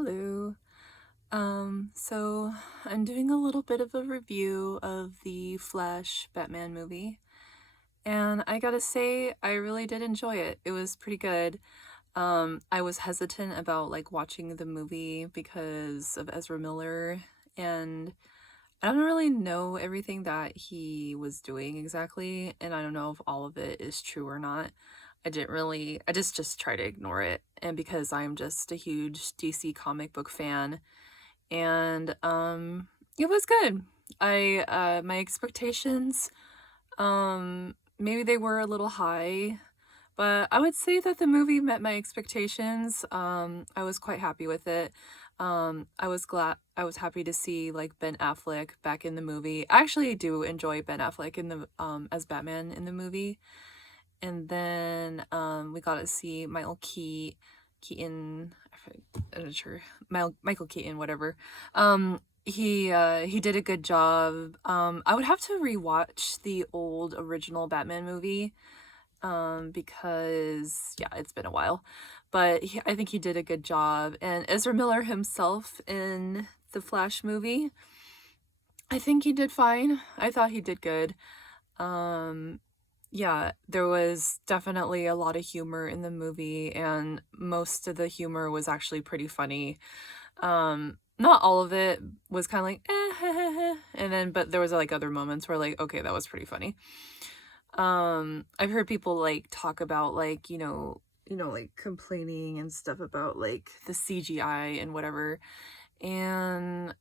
Hello. So I'm doing a little bit of a review of the Flash Batman movie, and I gotta say, I really did enjoy it. It was pretty good. I was hesitant about like watching the movie because of Ezra Miller, and I don't really know everything that he was doing exactly, and I don't know if all of it is true or not. I just try to ignore it. And because I'm just a huge DC comic book fan, and it was good. My expectations, maybe they were a little high, but I would say that the movie met my expectations. I was quite happy with it. I was happy to see like Ben Affleck back in the movie. I actually do enjoy Ben Affleck in the as Batman in the movie. And then we got to see Keaton, I'm not sure, Michael Keaton, whatever. He did a good job. I would have to rewatch the old original Batman movie because yeah, it's been a while. But I think he did a good job. And Ezra Miller himself in the Flash movie, I think he did fine. I thought he did good. Um, yeah, there was definitely a lot of humor in the movie, and most of the humor was actually pretty funny. Not all of it was kind of like, and then, but there was like other moments where like, okay, that was pretty funny. I've heard people like talk about like, like complaining and stuff about like the CGI and whatever. And,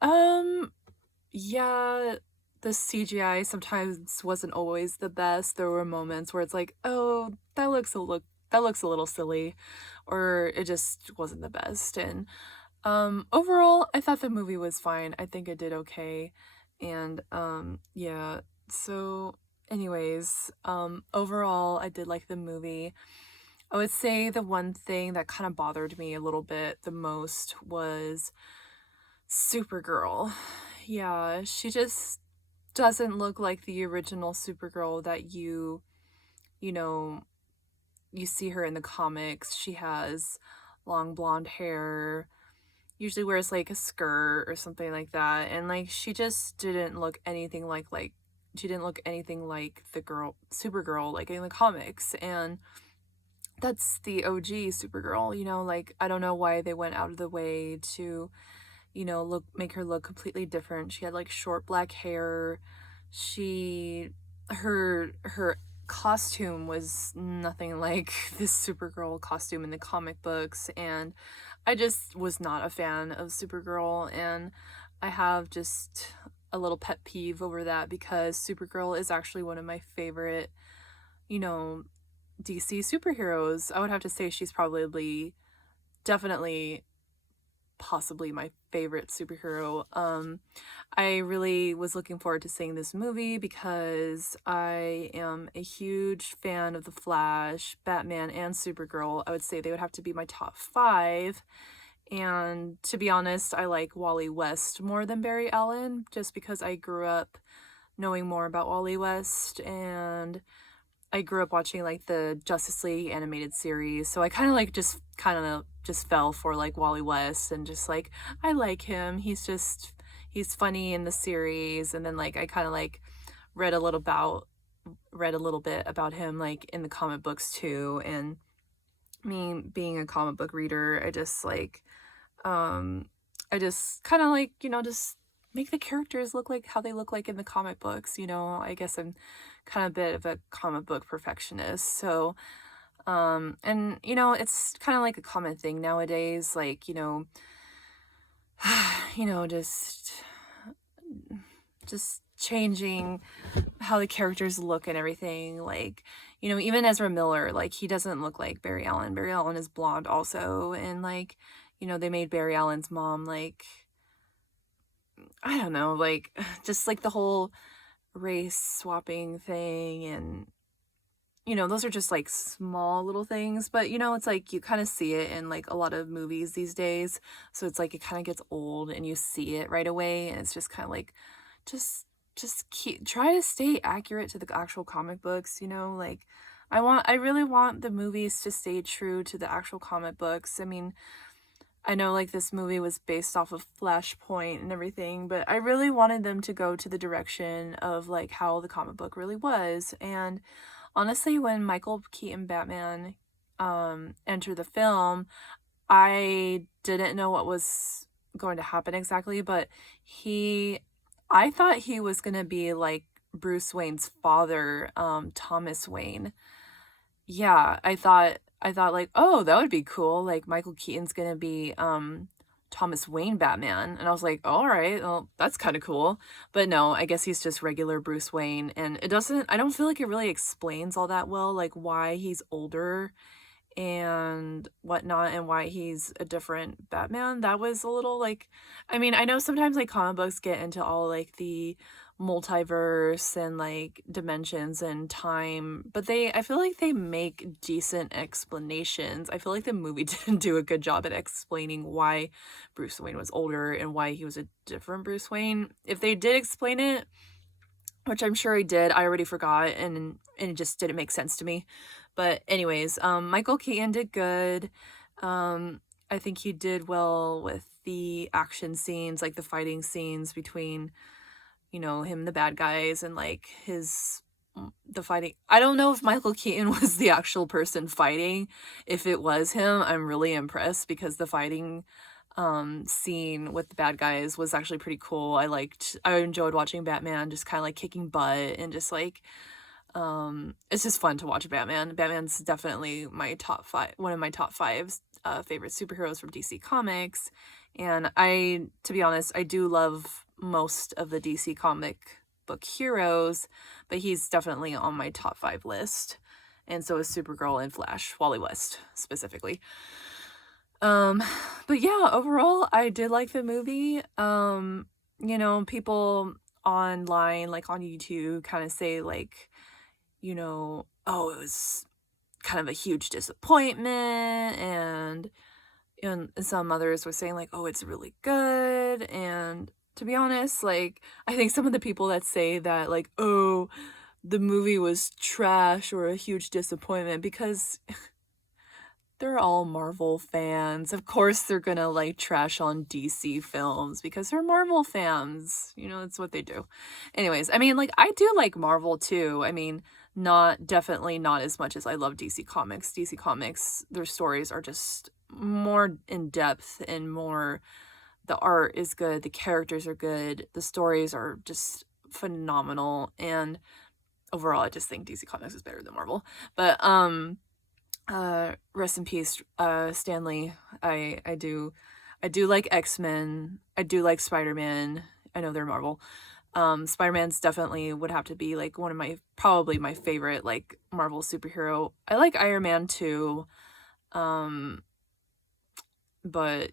um, yeah, the CGI sometimes wasn't always the best. There were moments where it's like, "Oh, that looks a little silly," or it just wasn't the best. And overall, I thought the movie was fine. I think it did okay. And yeah. So anyways, overall, I did like the movie. I would say the one thing that kind of bothered me a little bit the most was Supergirl. Yeah, she just doesn't look like the original Supergirl that you know, you see her in the comics. She has long blonde hair, usually wears like a skirt or something like that. And like she just didn't look anything like she didn't look anything like the girl Supergirl like in the comics. And that's the OG Supergirl, like I don't know why they went out of the way to make her look completely different. She had like short black hair. She her costume was nothing like this Supergirl costume in the comic books, and I just was not a fan of Supergirl, and I have just a little pet peeve over that because Supergirl is actually one of my favorite, you know, DC superheroes. I would have to say she's probably definitely possibly my favorite superhero. I really was looking forward to seeing this movie because I am a huge fan of The Flash, Batman, and Supergirl. I would say they would have to be my top five. And to be honest, I like Wally West more than Barry Allen just because I grew up knowing more about Wally West, and I grew up watching like the Justice League animated series, so I kind of just fell for like Wally West and just like I like him. He's funny in the series, and then like I kind of like read a little about read a little bit about him like in the comic books too. And me being a comic book reader, um I just kind of like, just make the characters look like how they look like in the comic books. I guess I'm kind of a bit of a comic book perfectionist. So, and it's kind of like a common thing nowadays, like, you know, just changing how the characters look and everything. Like, even Ezra Miller, like he doesn't look like Barry Allen. Barry Allen is blonde also, and like, they made Barry Allen's mom like I don't know, like just like the whole race swapping thing. And those are just like small little things, but it's like you kind of see it in like a lot of movies these days. So it's like it kind of gets old and you see it right away, and it's just kind of like just try to stay accurate to the actual comic books. Like I really want the movies to stay true to the actual comic books. I mean, I know like this movie was based off of Flashpoint and everything, but I really wanted them to go to the direction of like how the comic book really was. And honestly, when Michael Keaton Batman entered the film, I didn't know what was going to happen exactly, but I thought he was going to be like Bruce Wayne's father, Thomas Wayne. Yeah, I thought like, oh, that would be cool. Like Michael Keaton's gonna be Thomas Wayne Batman. And I was like, all right, well, that's kind of cool. But no, I guess he's just regular Bruce Wayne. And I don't feel like it really explains all that well, like why he's older and whatnot and why he's a different Batman. That was a little like, I mean, I know sometimes like comic books get into all like the multiverse and like dimensions and time, but I feel like they make decent explanations. I feel like the movie didn't do a good job at explaining why Bruce Wayne was older and why he was a different Bruce Wayne. If they did explain it, which I'm sure he did, I already forgot, and it just didn't make sense to me. But anyways, Michael Keaton did good. I think he did well with the action scenes, like the fighting scenes between, him and the bad guys and like the fighting. I don't know if Michael Keaton was the actual person fighting. If it was him, I'm really impressed because the fighting scene with the bad guys was actually pretty cool. I enjoyed watching Batman just kind of like kicking butt and just like it's just fun to watch Batman. Batman's definitely one of my top five favorite superheroes from DC Comics. And to be honest, I do love most of the DC comic book heroes, but he's definitely on my top 5 list. And so is Supergirl and Flash, Wally West specifically. But yeah, overall, I did like the movie. People online, like on YouTube, kind of say like, oh, it was kind of a huge disappointment, and some others were saying like, oh, it's really good. And to be honest, like, I think some of the people that say that like, oh, the movie was trash or a huge disappointment, because they're all Marvel fans. Of course they're gonna like trash on DC films because they're Marvel fans. It's what they do. Anyways, I mean, like, I do like Marvel too. I mean, definitely not as much as I love DC Comics. DC Comics, their stories are just more in depth and more, the art is good, the characters are good, the stories are just phenomenal, and overall I just think DC Comics is better than Marvel. But rest in peace, Stan Lee. I do like X-Men. I do like Spider-Man. I know they're Marvel. Spider-Man's definitely would have to be like probably my favorite like Marvel superhero. I like Iron Man too. But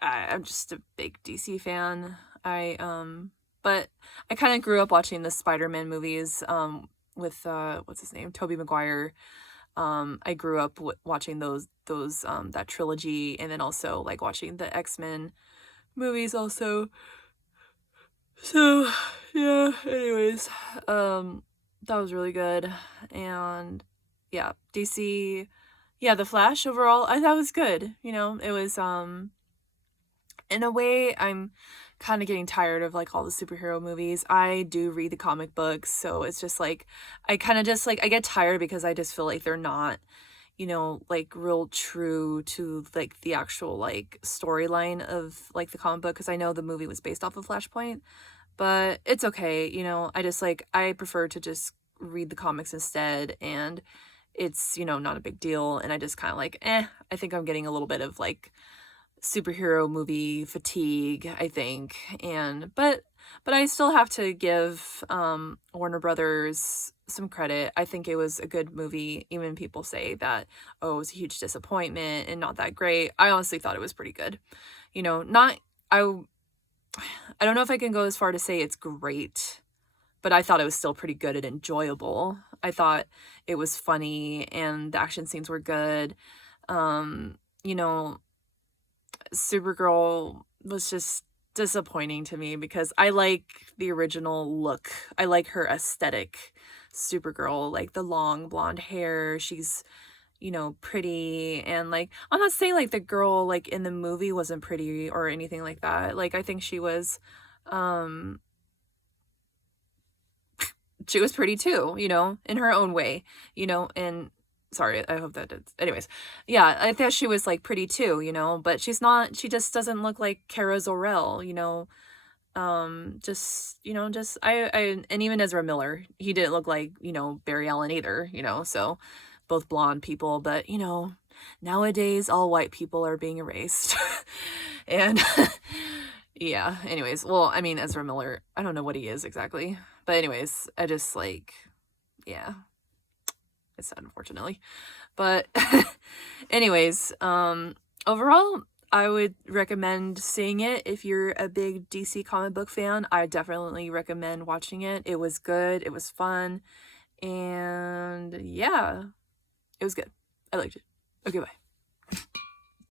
I'm just a big DC fan. But I kind of grew up watching the Spider-Man movies with what's his name, Tobey Maguire. I grew up watching those that trilogy, and then also like watching the X-Men movies also. So yeah, anyways, that was really good. And yeah, DC, yeah, The Flash overall, I thought was good. It was in a way, I'm kind of getting tired of like all the superhero movies. I do read the comic books, so it's just like I kind of just like I get tired because I just feel like they're not, like real true to like the actual like storyline of like the comic book, because I know the movie was based off of Flashpoint, but it's okay. I just like I prefer to just read the comics instead, and it's not a big deal, and I just kind of like I think I'm getting a little bit of like superhero movie fatigue, I think. But I still have to give Warner Brothers some credit. I think it was a good movie. Even people say that, oh, it was a huge disappointment and not that great. I honestly thought it was pretty good. Not I don't know if I can go as far to say it's great, but I thought it was still pretty good and enjoyable. I thought it was funny and the action scenes were good. Supergirl was just disappointing to me because I like the original look. I like her aesthetic, Supergirl, like the long blonde hair. She's, you know, pretty, and like, I'm not saying like the girl like in the movie wasn't pretty or anything like that. Like, I think um she was pretty too, you know, in her own way, you know, and sorry, I hope that did. Anyways, yeah, I thought she was like pretty too, you know, but she's not, she just doesn't look like Kara Zor-El, you know. Just, you know, just and even Ezra Miller, he didn't look like, you know, Barry Allen either, you know, so both blonde people, but you know, nowadays all white people are being erased. And yeah, anyways, well, I mean, Ezra Miller, I don't know what he is exactly, but anyways, I just like, yeah, it's sad, unfortunately. But anyways, overall, I would recommend seeing it if you're a big DC comic book fan. I definitely recommend watching it. It was good, it was fun, and yeah, it was good. I liked it. Okay, bye.